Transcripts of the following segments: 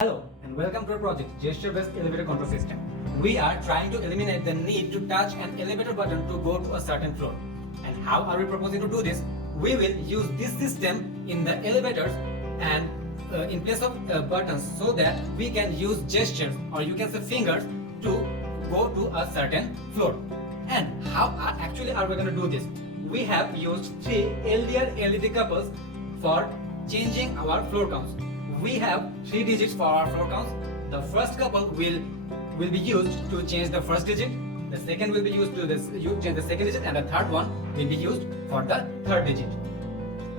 Hello and welcome to our project Gesture-Based Elevator Control System. We are trying to eliminate the need to touch an elevator button to go to a certain floor. And how are we proposing to do this? We will use this system in the elevators and in place of buttons so that we can use gestures or you can say fingers to go to a certain floor. And how actually are we going to do this? We have used 3 LDR-LED couples for changing our floor counts. We have 3 digits for our floor counts. The first couple will be used to change the first digit. The second will be used to change the second digit, and the third one will be used for the third digit.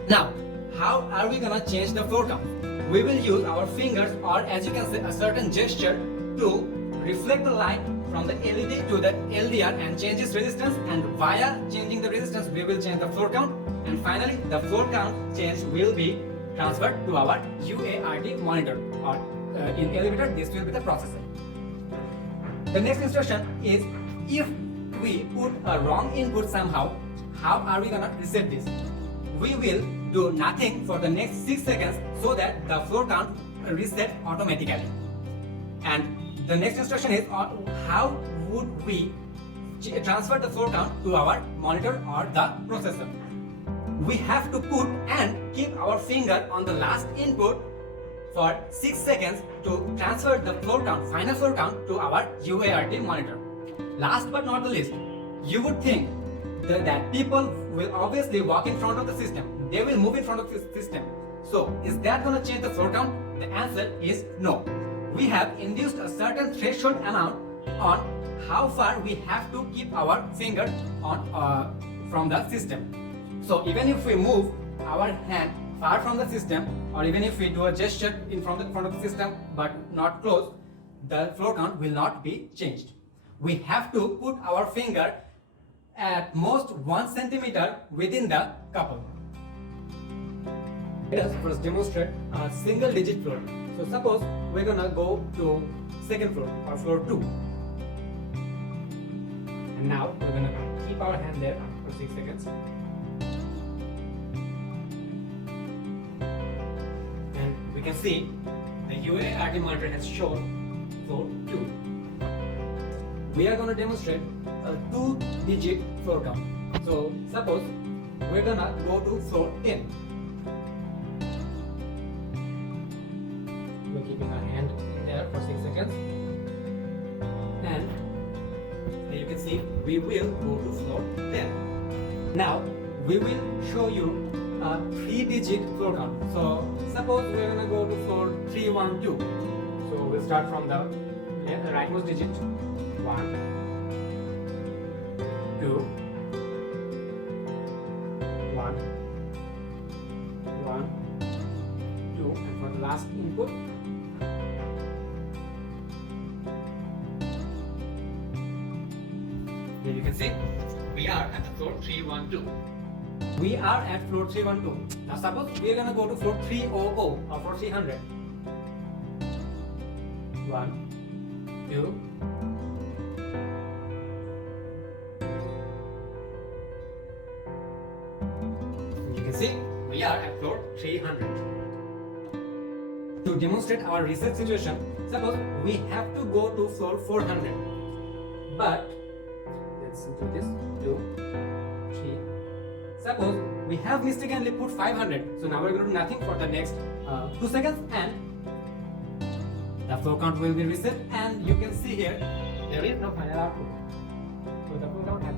Now, how are we gonna change the floor count? We will use our fingers, or as you can say, a certain gesture to reflect the light from the LED to the LDR and change its resistance. And via changing the resistance, we will change the floor count. And finally, the floor count change will be transferred to our UART monitor, or in elevator this will be the processor. The next instruction is, if we put a wrong input somehow, how are we gonna reset this? We will do nothing for the next 6 seconds so that the floor count reset automatically. And the next instruction is, how would we transfer the floor count to our monitor or the processor? We have to put and keep our finger on the last input for 6 seconds to transfer the floor count, final floor count, to our UART monitor. Last but not the least, you would think that people will obviously walk in front of the system. They will move in front of the system. So, is that going to change the floor count? The answer is no. We have induced a certain threshold amount on how far we have to keep our finger on from the system. So even if we move our hand far from the system, or even if we do a gesture in front of the system but not close, the floor count will not be changed. We have to put our finger at most 1 centimeter within the couple. Let us first demonstrate a single digit floor. So suppose we're gonna go to second floor or floor 2. And now we're gonna keep our hand there for 6 seconds. We can see the UART monitor has shown floor 2. We are going to demonstrate a 2-digit floor count. So suppose we're going to go to floor 10. We're keeping our hand there for 6 seconds. And you can see we will go to floor 10. Now we will show you a 3-digit floor count. So suppose we are going to go to floor 312. So we'll start from the rightmost digit. 1, 2, 1, 1, 2, and for the last input, here you can see we are at the floor 312. We are at floor 312. Now suppose we are going to go to floor 300 or floor 300. 1, 2. You can see we are at floor 300. To demonstrate our reset situation, suppose we have to go to floor 400. But let's do this. 2, 3. Suppose we have mistakenly put 500, so now we're going to do nothing for the next 2 seconds, and the floor count will be reset. And you can see here there is no final output, so the floor count has